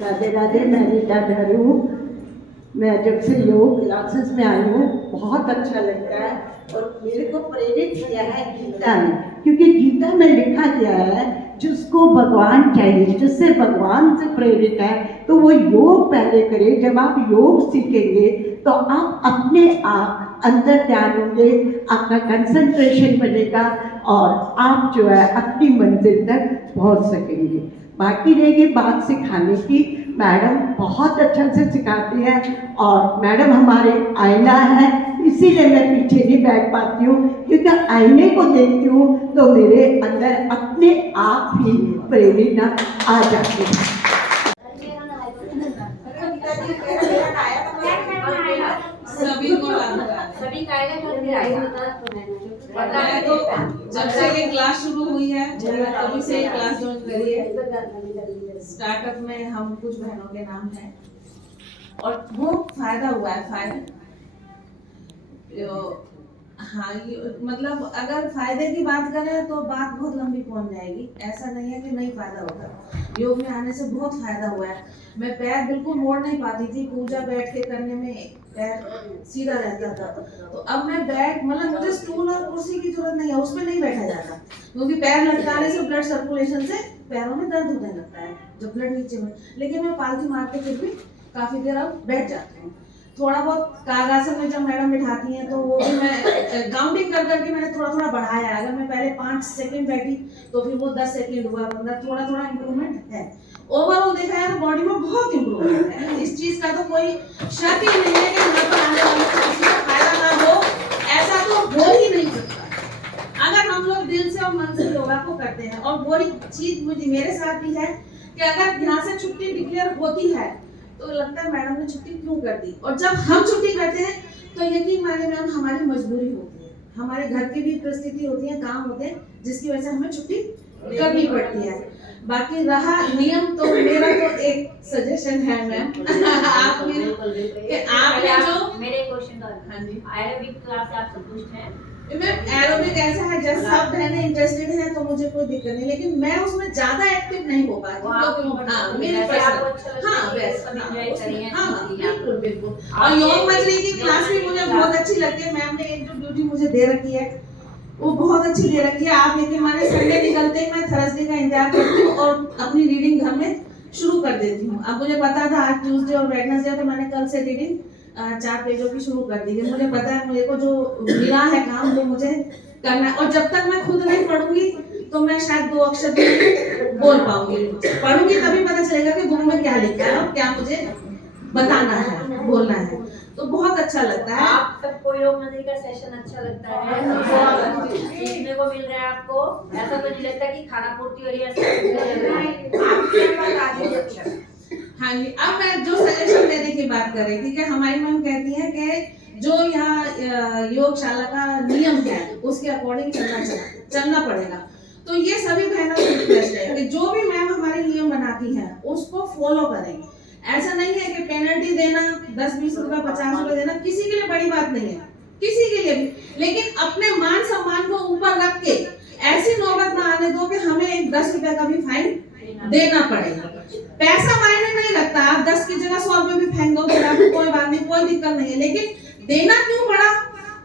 राधे राधे। मैं रीता धर हूँ। मैं जब से योग क्लासेस में आई हूँ बहुत अच्छा लगता है और मेरे को प्रेरित किया है गीता ने, क्योंकि गीता में लिखा गया है जिसको भगवान चाहिए, जिससे भगवान से प्रेरित है तो वो योग पहले करे। जब आप योग सीखेंगे तो आप अपने आप अंदर ध्यान होंगे, आपका कंसंट्रेशन बनेगा और आप जो है अपनी मंजिल तक पहुंच सकेंगे। बाकी रहेगी बात सिखाने की, मैडम बहुत अच्छा से सिखाती है और मैडम हमारे आईना है, इसीलिए मैं पीछे नहीं बैठ पाती हूँ, क्योंकि आईने को देखती हूँ तो मेरे अंदर अपने आप ही प्रेरणा आ जाती है। सभी का आएगा तो फिर आएगा। तो जब से ये क्लास शुरू हुई है तभी से ये क्लास ज्वाइन करी है। स्टार्टअप में हम कुछ बहनों के नाम हैं और बहुत फायदा हुआ है। हाँ, ये मतलब अगर फायदे की बात करें तो बात बहुत लंबी पहुंच जाएगी। ऐसा नहीं है कि नहीं फायदा होगा। योग में आने से बहुत फायदा हुआ है। मैं पैर बिल्कुल मोड़ नहीं पाती थी, पूजा बैठ के करने में पैर सीधा रहता था। तो अब मैं बैठ मतलब मुझे स्टूल और कुर्सी की जरूरत नहीं है, उसमें नहीं बैठा जाता, क्योंकि पैर लटकाने से ब्लड सर्कुलेशन से पैरों में दर्द होने लगता है जब ब्लड नीचे में। लेकिन मैं पालथी मार के फिर भी काफी देर अब बैठ जाती हूँ। थोड़ा बहुत कागासन में जब मैडम बिठाती हैं तो वो भी मैं काउंटिंग कर करके मैंने थोड़ा थोड़ा बढ़ाया। अगर मैं पहले 5 सेकंड बैठी तो फिर वो 10 सेकंड हुआ, मतलब थोड़ा थोड़ा इम्प्रूवमेंट है। ओवरऑल देखा है तो बॉडी में बहुत इम्प्रूवमेंट है। इस चीज का तो कोई शक ही नहीं है कि घर पर आने वालों को किसी का फायदा ना हो, ऐसा तो हो ही नहीं सकता अगर हम लोग दिल से और मन से योगा को करते हैं। और वही चीज मुझे मेरे साथ भी है कि अगर यहाँ से छुट्टी डिक्लेयर होती है तो लगता है मैडम ने छुट्टी क्यों कर दी, और जब हम छुट्टी करते हैं तो यकीन माने मैम हमारी मजबूरी होती है, हमारे घर की भी परिस्थिति होती है, काम होते हैं जिसकी वजह से हमें छुट्टी करनी पड़ती है। बाकी रहा नियम तो मेरा तो एक सजेशन है मैम आप मेरे जो मेरे क्वेश्चन का हाँ जी, एरोबिक क्लास से आप संतुष्ट हैं? मैम एरोबिक ऐसा है जैसे सब बहनें इंटरेस्टेड हैं तो मुझे कोई दिक्कत नहीं, लेकिन मैं उसमें ज्यादा एक्टिव नहीं हो पाती। मेरे बिल्कुल बिल्कुल। और योग मछली की क्लास भी मुझे बहुत अच्छी लगती है। मैम ने एक जो ड्यूटी मुझे दे रखी है वो बहुत अच्छी दे रखी है। आप यकीन माने संडे निकलते ही मैं थर्सडे का इंतजार करती हूँ और अपनी रीडिंग घर में शुरू कर देती हूँ। अब मुझे पता था आज ट्यूसडे और वेडनेसडे तो मैंने कल से रीडिंग 4 पेजों की शुरू कर दी है। मुझे पता है मुझे को जो मिला है काम वो मुझे करना है, और जब तक मैं खुद नहीं पढ़ूंगी तो मैं शायद 2 अक्षर भी बोल पाऊंगी। पढ़ूंगी तभी पता चलेगा कि बुक में क्या लिखा है और क्या मुझे बताना है, बोलना है। तो बहुत अच्छा लगता है। आप सबको योग मंदिर का सेशन अच्छा लगता है? सीखने को मिल रहा है आपको? ऐसा तो नहीं लगता कि खाना पूर्ति हो रही है? हाँ जी, अब मैं जो सजेशन देने की बात कर रही थी कि हमारी मैम कहती है कि जो यहाँ योगशाला का नियम है उसके अकॉर्डिंग चलना पड़ेगा। तो ये सभी बहनों की रिक्वेस्ट है कि जो भी मैम हमारे नियम बनाती है उसको फॉलो करें। ऐसा नहीं है कि पेनल्टी देना 10-20 रुपए 50 रुपए देना किसी के लिए बड़ी बात नहीं है, किसी के लिए भी, लेकिन अपने मान सम्मान को ऊपर रख के ऐसी नौबत ना आने दो कि हमें एक 10 रुपए का भी फाइन देना पड़ेगा। पैसा मायने नहीं रखता, आप 10 की जगह 100 रुपए भी फेंक दो तो कोई बात नहीं, कोई दिक्कत नहीं है, लेकिन देना क्यों पड़ा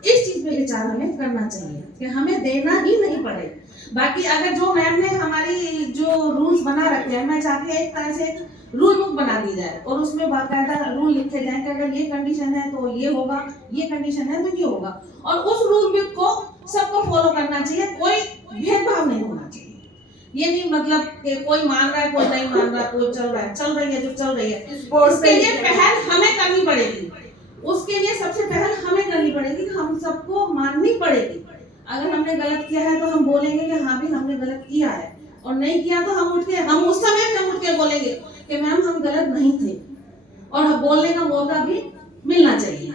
इस चीज पे विचार हमें करना चाहिए कि हमें देना ही नहीं पड़े। बाकी अगर जो मैम ने हमारी जो रूल्स बना रखे हैं, मैं चाहती हूँ एक तरह से रूल बुक बना दी जाए और उसमें बाकायदा रूल लिखे जाए कि अगर ये कंडीशन है तो ये होगा, ये कंडीशन है तो ये होगा, और उस रूल बुक को सबको फॉलो करना चाहिए, कोई भेदभाव नहीं होना चाहिए। ये नहीं मतलब कि कोई मान रहा है कोई नहीं मान रहा, कोई चल रही है जो चल रही है, उसके लिए पहल हमें करनी पड़ेगी। उसके लिए सबसे पहल हमें करनी पड़ेगी, हम सबको माननी पड़ेगी। अगर हमने गलत किया है तो हम बोलेंगे कि हाँ भी हमने गलत किया है, और नहीं किया तो हम उस समय हम उठ के बोलेंगे कि मैम हम गलत नहीं थे, और बोलने का मौका भी मिलना चाहिए।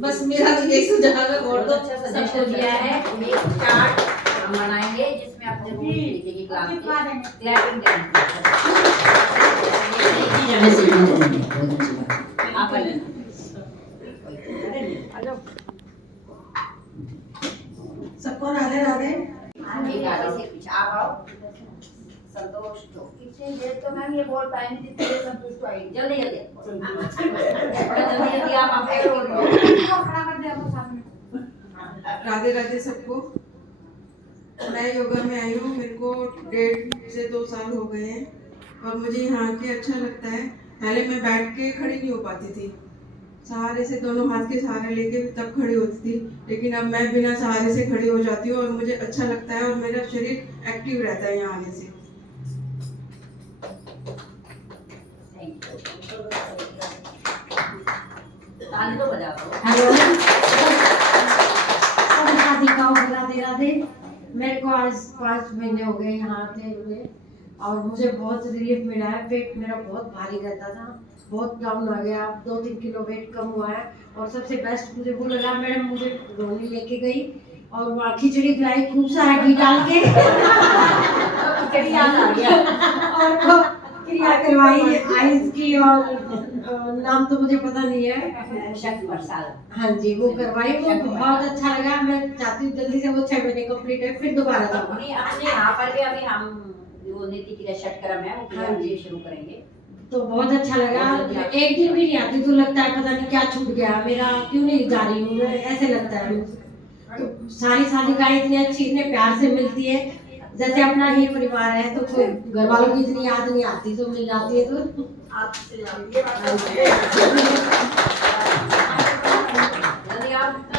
बस मेरा तो यही सुझाव है। और तो सबको दिया है एक चार्ट हम बनाएंगे जिसमें अपने रूल्स लिखेंगे क्लास में, क्लैपिंग आप सबको राधे राधे। आगे से पीछे आप आओ, संतोष तो तो मैम ये बोल पाए नहीं जितने देर संतुष्ट आएगी जल्दी जल्दी थोड़ा जल्दी जल्दी आप खड़ा कर दे आपको सामने। राधे राधे सबको। मैं योगा में आई हूँ, मेरे को 1.5 से 2 साल हो गए हैं और मुझे यहाँ के अच्छा लगता है। पहले मैं बैठ के खड़ी नहीं हो पाती थी, सहारे से दोनों हाथ के सहारे लेके तब खड़ी होती थी, लेकिन अब मैं बिना सहारे से खड़ी हो जाती हूँ और मुझे अच्छा लगता है और मेरा शरीर एक्टिव रहता है यहाँ आने से। ताली तो बजा दो। हेलो सब राधिका और राधे राधे। मेरे को आज 5 महीने हो गए यहाँ आते हुए और मुझे बहुत रिलीफ मिला है। पेट मेरा बहुत भारी रहता था, बहुत डाउन आ गया, 2-3 किलो वेट कम हुआ है। और सबसे बेस्ट मुझे वो लगा, मैडम मुझे रोनी लेके गई और वहाँ खिचड़ी खिलाई खूब सारा घी डाल के खिचड़ी याद आ गया और वो क्रिया करवाई आइस की और नाम तो मुझे पता नहीं है, शक्ति प्रसाद। हाँ जी वो करवाई, वो बहुत अच्छा लगा। मैं चाहती हूँ जल्दी से वो 6 महीने कंप्लीट है, फिर दोबारा जाऊँ। अपने यहाँ पर भी अभी हम वो नीति की षटक्रम है वो हाँ जी। शुरू करेंगे तो बहुत अच्छा लगा। एक दिन भी नहीं आती तो लगता है पता नहीं क्या छूट गया मेरा, क्यों नहीं जा रही हूँ, ऐसे लगता है। तो सारी साधिकाएं इतनी अच्छी, इतने प्यार से मिलती है, जैसे अपना ही परिवार है। तो कोई घर वालों की इतनी याद नहीं आती, तो मिल जाती है तो आपसे जल्दी आप